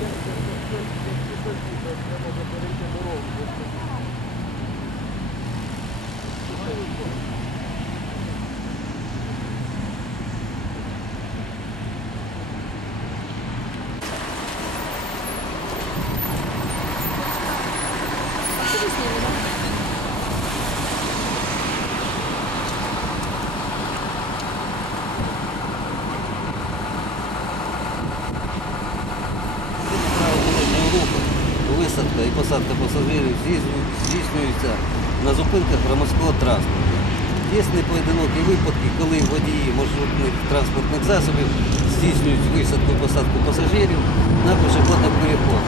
Я можу перейти дорогу. І посадка пасажирів здійсню- здійснюється на зупинках громадського транспорту. Є непоодинокі випадки, коли водії маршрутних транспортних засобів здійснюють висадку і посадку пасажирів на пішохідний переход.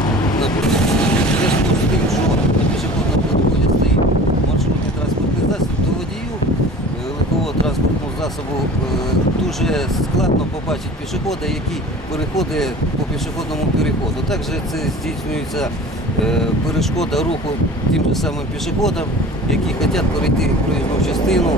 Засобу е, дуже складно побачити пішохода, який переходить по пішохідному переходу. Також це здійснюється е, перешкода руху тим же самим пішоходам, які хочуть перейти в проїзну частину